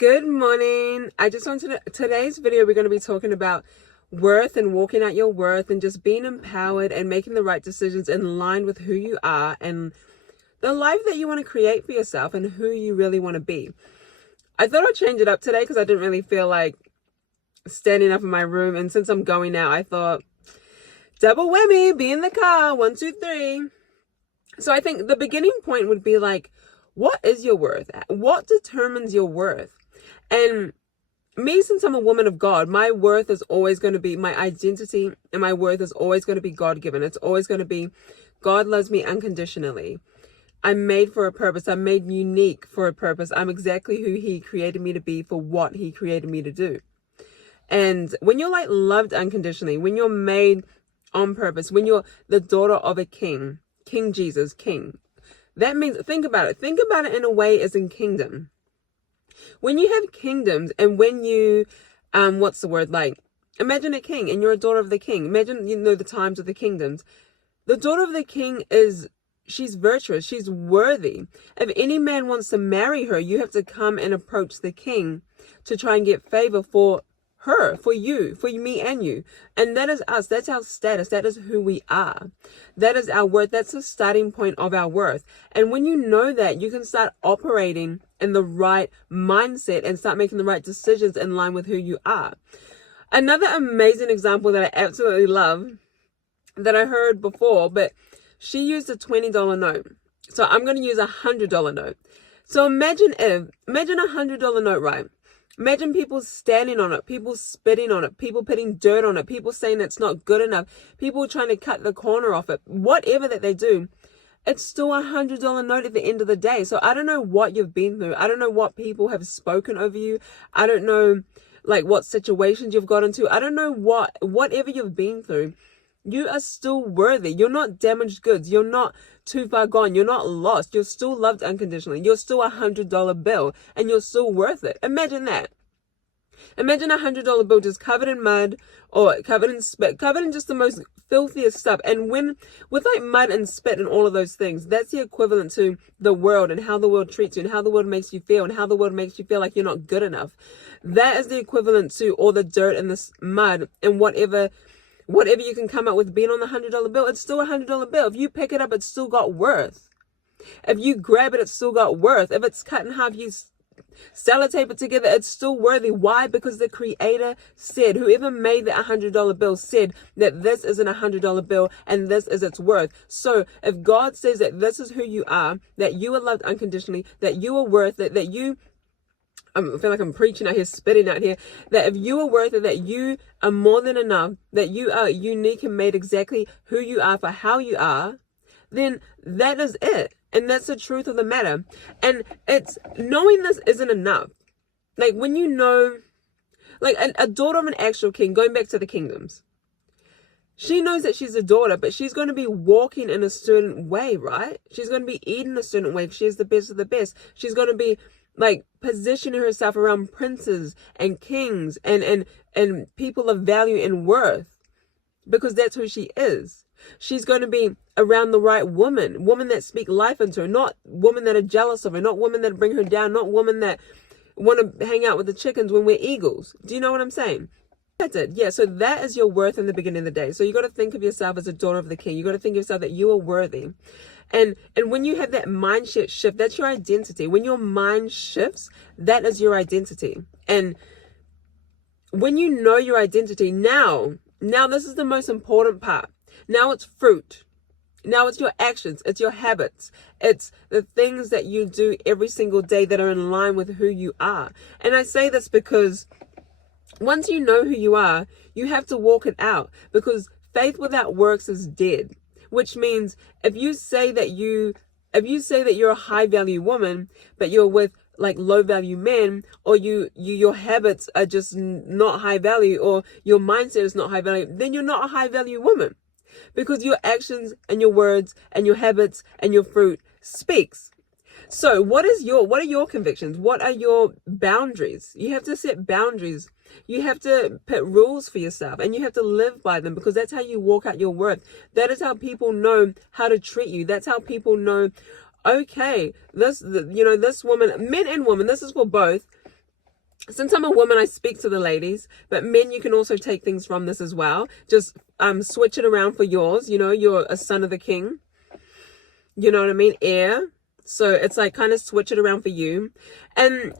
Good morning. I just wanted to, today's video, we're going to be talking about worth and walking out your worth and just being empowered and making the right decisions in line with who you are and the life that you want to create for yourself and who you really want to be. I thought I'd change it up today because I didn't really feel like standing up in my room. And since I'm going out, I thought double whammy, be in the car, 1, 2, 3. So I think the beginning point would be like, what is your worth? What determines your worth? And me, since I'm a woman of God, my worth is always going to be my identity, and my worth is always going to be God-given. It's always going to be God loves me unconditionally. I'm made for a purpose. I'm made unique for a purpose. I'm exactly who He created me to be for what He created me to do. And when you're like loved unconditionally, when you're made on purpose, when you're the daughter of a king, King Jesus, king, that means, think about it. Think about it in a way as in kingdom. When you have kingdoms and when you, what's the word, like, imagine a king and you're a daughter of the king. Imagine, the times of the kingdoms. The daughter of the king she's virtuous, she's worthy. If any man wants to marry her, you have to come and approach the king to try and get favor for her, for you, for me and you. And that is us. That's our status. That is who we are. That is our worth. That's the starting point of our worth. And when you know that, you can start operating in the right mindset and start making the right decisions in line with who you are. Another amazing example that I absolutely love that I heard before, but she used a $20 note. So I'm going to use a $100 note. So imagine a $100 note, right? Imagine people standing on it, people spitting on it, people putting dirt on it, people saying it's not good enough, people trying to cut the corner off it, whatever that they do. It's still a $100 note at the end of the day. So I don't know what you've been through. I don't know what people have spoken over you. I don't know like what situations you've got into. I don't know whatever you've been through. You are still worthy. You're not damaged goods. You're not too far gone. You're not lost. You're still loved unconditionally. You're still a $100 bill and you're still worth it. Imagine that. Imagine a $100 bill just covered in mud or covered in spit, covered in just the most filthiest stuff. And with like mud and spit and all of those things, that's the equivalent to the world and how the world treats you and how the world makes you feel and how the world makes you feel like you're not good enough. That is the equivalent to all the dirt and the mud and whatever you can come up with being on the $100 bill. It's still a $100 bill. If you pick it up, it's still got worth. If you grab it, it's still got worth. If it's cut in half, you sellotape it together, it's still worthy. Why? Because the creator said, whoever made the $100 bill said that this isn't a $100 bill and this is its worth. So if God says that this is who you are, that you are loved unconditionally, that you are worth it, that you, I feel like I'm preaching out here, spitting out here, that if you are worth it, that you are more than enough, that you are unique and made exactly who you are for how you are, then that is it. And that's the truth of the matter. And it's knowing this isn't enough. Like when you know, like a daughter of an actual king, going back to the kingdoms, she knows that she's a daughter, but she's going to be walking in a certain way, right? She's going to be eating a certain way. She is the best of the best. She's going to be like positioning herself around princes and kings and people of value and worth because that's who she is. She's going to be around the right women that speak life into her, not women that are jealous of her, not women that bring her down, not women that want to hang out with the chickens when we're eagles. Do you know what I'm saying? That's it. Yeah. So that is your worth in the beginning of the day. So you got to think of yourself as a daughter of the king. You got to think of yourself that you are worthy. And when you have that mindset shift, that's your identity. When your mind shifts, that is your identity. And when you know your identity, now this is the most important part. Now it's fruit. Now it's your actions. It's your habits. It's the things that you do every single day that are in line with who you are. And I say this because once you know who you are, you have to walk it out, because faith without works is dead. Which means if you say that you're a high value woman, but you're with like low value men, or your habits are just not high value, or your mindset is not high value, then you're not a high value woman. Because your actions and your words and your habits and your fruit speaks. So what are your convictions? What are your boundaries? You have to set boundaries. You have to put rules for yourself and you have to live by them, because that's how you walk out your worth. That is how people know how to treat you. That's how people know, okay, this woman, men and women, this is for both. since I'm a woman, I speak to the ladies, but men, you can also take things from this as well. Just switch it around for yours. You know, you're a son of the king. You know what I mean? Heir. So it's like kind of switch it around for you. And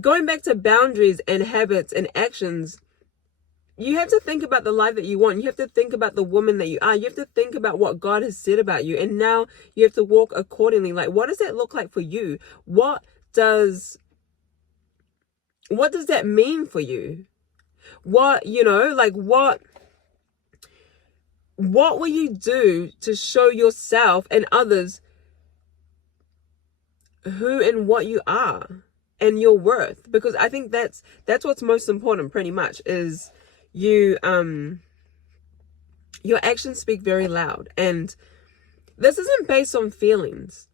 going back to boundaries and habits and actions, you have to think about the life that you want. You have to think about the woman that you are. You have to think about what God has said about you. And now you have to walk accordingly. Like, what does that look like for you? What does that mean for you? What, you know, like what will you do to show yourself and others who and what you are and your worth? Because I think that's what's most important, pretty much, is you your actions speak very loud. And this isn't based on feelings.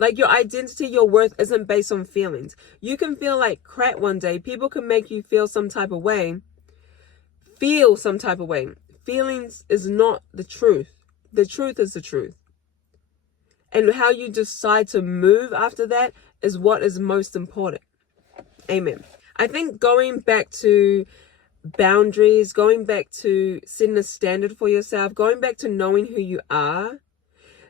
Like, your identity, your worth isn't based on feelings. You can feel like crap one day. People can make you feel some type of way. Feel some type of way. Feelings is not the truth. The truth is the truth. And how you decide to move after that is what is most important. Amen. I think going back to boundaries, going back to setting a standard for yourself, going back to knowing who you are,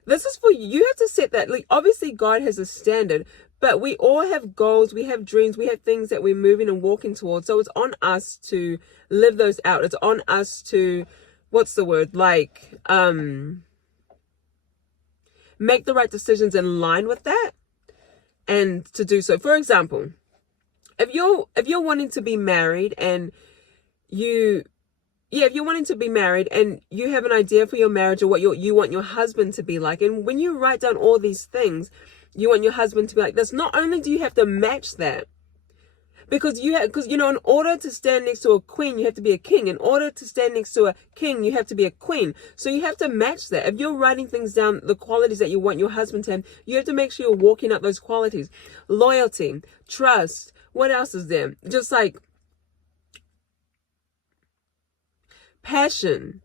this is for you. You have to set that. Like, obviously God has a standard, but we all have goals, we have dreams, we have things that we're moving and walking towards. So it's on us to live those out. It's on us to, what's the word? Like, make the right decisions in line with that, and to do so. For example, if you're wanting to be married and if you're wanting to be married and you have an idea for your marriage or what you want your husband to be like, and when you write down all these things, you want your husband to be like this, not only do you have to match that, because you know, in order to stand next to a queen, you have to be a king. In order to stand next to a king, you have to be a queen. So you have to match that. If you're writing things down, the qualities that you want your husband to have, you have to make sure you're walking out those qualities. Loyalty, trust. What else is there? Just like passion,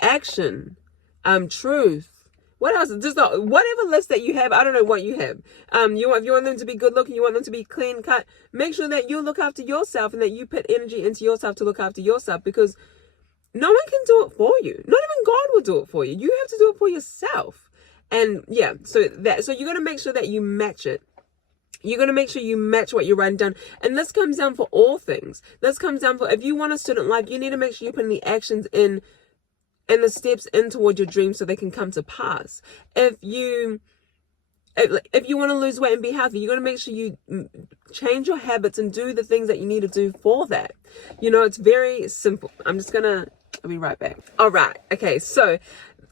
action, truth. What else? Just whatever list that you have. I don't know what you have. If you want them to be good looking, you want them to be clean cut. Make sure that you look after yourself and that you put energy into yourself to look after yourself, because no one can do it for you. Not even God will do it for you. You have to do it for yourself. And yeah, so you're gonna make sure that you match it. You're going to make sure you match what you're writing down. And this comes down for all things. This comes down for, if you want a student life, you need to make sure you put the actions in and the steps in toward your dreams so they can come to pass. If you want to lose weight and be healthy, you're going to make sure you change your habits and do the things that you need to do for that. You know, it's very simple. I'll be right back. All right. Okay. So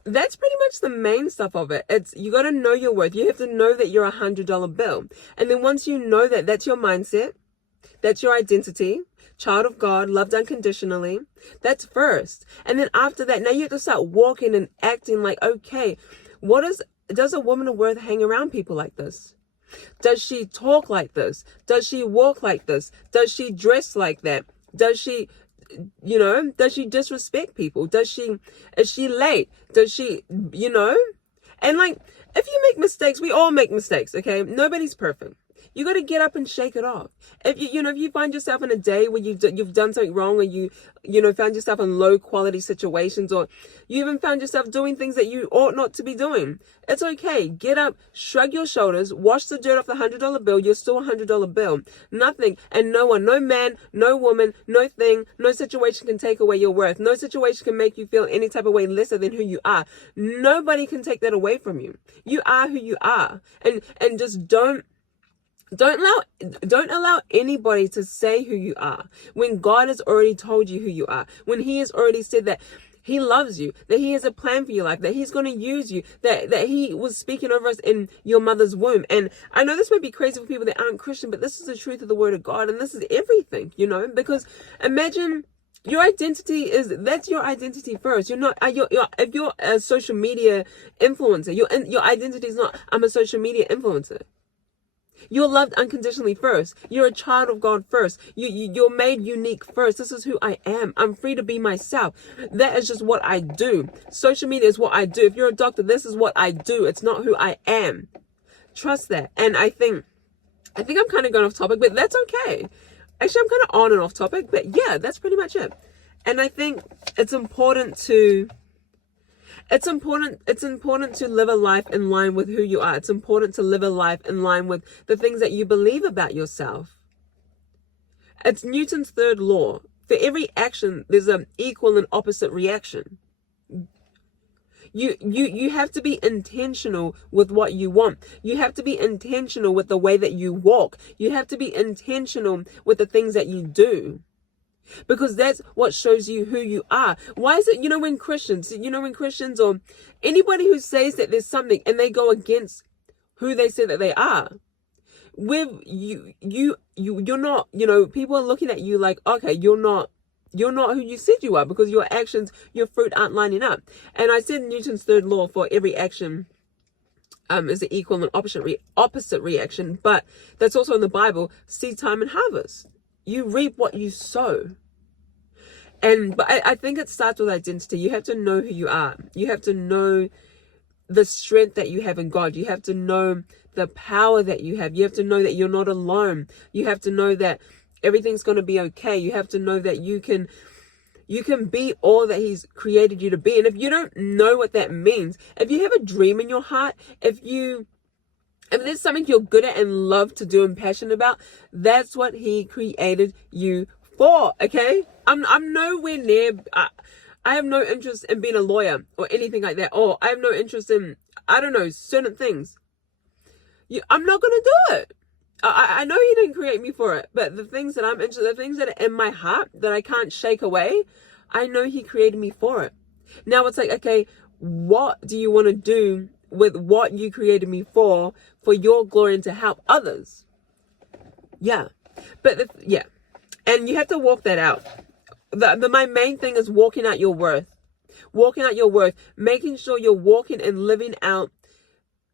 that's pretty much the main stuff of it. You got to know your worth. You have to know that you're $100 bill. And then once you know that, that's your mindset. That's your identity. Child of God, loved unconditionally. That's first. And then after that, now you have to start walking and acting like, okay, does a woman of worth hang around people like this? Does she talk like this? Does she walk like this? Does she dress like that? Does she disrespect people? Is she late? Does she, and like, if you make mistakes, we all make mistakes, okay? Nobody's perfect. You got to get up and shake it off. If you find yourself in a day where you've done something wrong, or you found yourself in low quality situations, or you even found yourself doing things that you ought not to be doing, it's okay. Get up, shrug your shoulders, wash the dirt off the $100 bill. You're still a $100 bill. Nothing and no one, no man, no woman, no thing, no situation can take away your worth. No situation can make you feel any type of way lesser than who you are. Nobody can take that away from you. You are who you are, and just don't allow anybody to say who you are when God has already told you who you are, when He has already said that He loves you, that He has a plan for your life, that He's going to use you, that He was speaking over us in your mother's womb. And I know this might be crazy for people that aren't Christian, but this is the truth of the Word of God, and this is everything, because imagine your identity that's your identity first. You're not, if you're a social media influencer, your identity is not, I'm a social media influencer. You're loved unconditionally first. You're a child of God first. You're made unique first. This is who I am. I'm free to be myself. That is just what I do. Social media is what I do. If you're a doctor, this is what I do. It's not who I am. Trust that. And I think I'm kind of going off topic, but that's okay. Actually, I'm kind of on and off topic, but yeah, that's pretty much it. And I think it's important to live a life in line with who you are. It's important to live a life in line with the things that you believe about yourself. It's Newton's third law. For every action, there's an equal and opposite reaction. You have to be intentional with what you want. You have to be intentional with the way that you walk. You have to be intentional with the things that you do. Because that's what shows you who you are. Why is it, when Christians or anybody who says that there's something and they go against who they say that they are, with you're not, people are looking at you like, okay, you're not who you said you are, because your actions, your fruit aren't lining up. And I said Newton's third law, for every action is an equal and opposite reaction, but that's also in the Bible. Seed time and harvest. You reap what you sow. But I think it starts with identity. You have to know who you are. You have to know the strength that you have in God. You have to know the power that you have. You have to know that you're not alone. You have to know that everything's going to be okay. You have to know that you can be all that He's created you to be. And if you don't know what that means, if you have a dream in your heart, if there's something you're good at and love to do and passionate about, that's what He created you for, okay? I'm nowhere near, I have no interest in being a lawyer or anything like that. Or I have no interest in, I don't know, certain things. I'm not going to do it. I know He didn't create me for it, but the things that I'm interested, the things that are in my heart that I can't shake away, I know He created me for it. Now it's like, okay, what do you want to do with what you created me for your glory and to help others? Yeah. And you have to walk that out. My main thing is walking out your worth. Walking out your worth, making sure you're walking and living out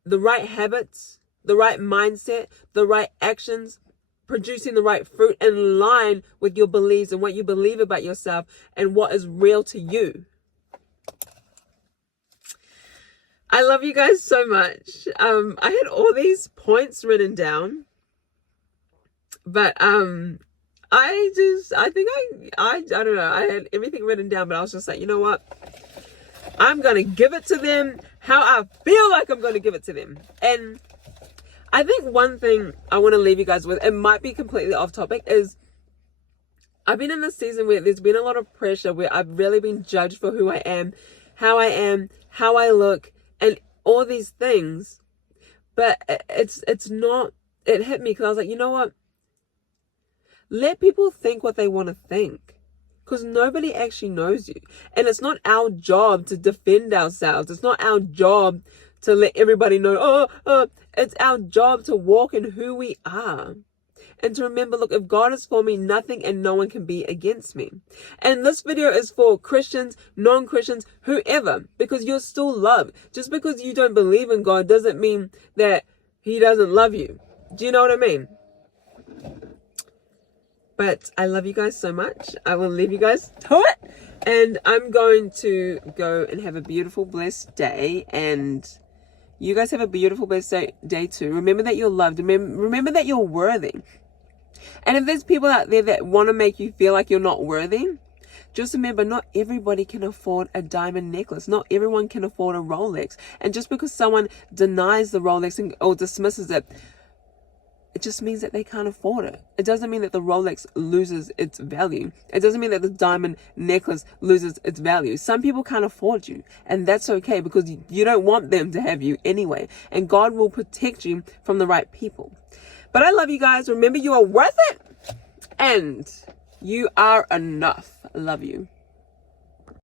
the right habits, the right mindset, the right actions, producing the right fruit in line with your beliefs and what you believe about yourself and what is real to you. I love you guys so much. I had all these points written down, but I don't know. I had everything written down, but I was just like, you know what? I'm going to give it to them how I feel like I'm going to give it to them. And I think one thing I want to leave you guys with, it might be completely off topic, is I've been in this season where there's been a lot of pressure, where I've really been judged for who I am, how I look, and all these things. But it's not, it hit me because I was like, you know what? Let people think what they want to think, because nobody actually knows you. And it's not our job to defend ourselves. It's not our job to let everybody know, it's our job to walk in who we are. And to remember, look, if God is for me, nothing and no one can be against me. And this video is for Christians, non-Christians, whoever, because you're still loved. Just because you don't believe in God doesn't mean that He doesn't love you. Do you know what I mean? But I love you guys so much. I will leave you guys to it. And I'm going to go and have a beautiful, blessed day. And you guys have a beautiful, blessed day too. Remember that you're loved. Remember that you're worthy. And if there's people out there that want to make you feel like you're not worthy, just remember, not everybody can afford a diamond necklace. Not everyone can afford a Rolex. And just because someone denies the Rolex or dismisses it, it just means that they can't afford it. It doesn't mean that the Rolex loses its value. It doesn't mean that the diamond necklace loses its value. Some people can't afford you, and that's okay, because you don't want them to have you anyway. And God will protect you from the right people. But I love you guys. Remember, you are worth it, and you are enough. I love you.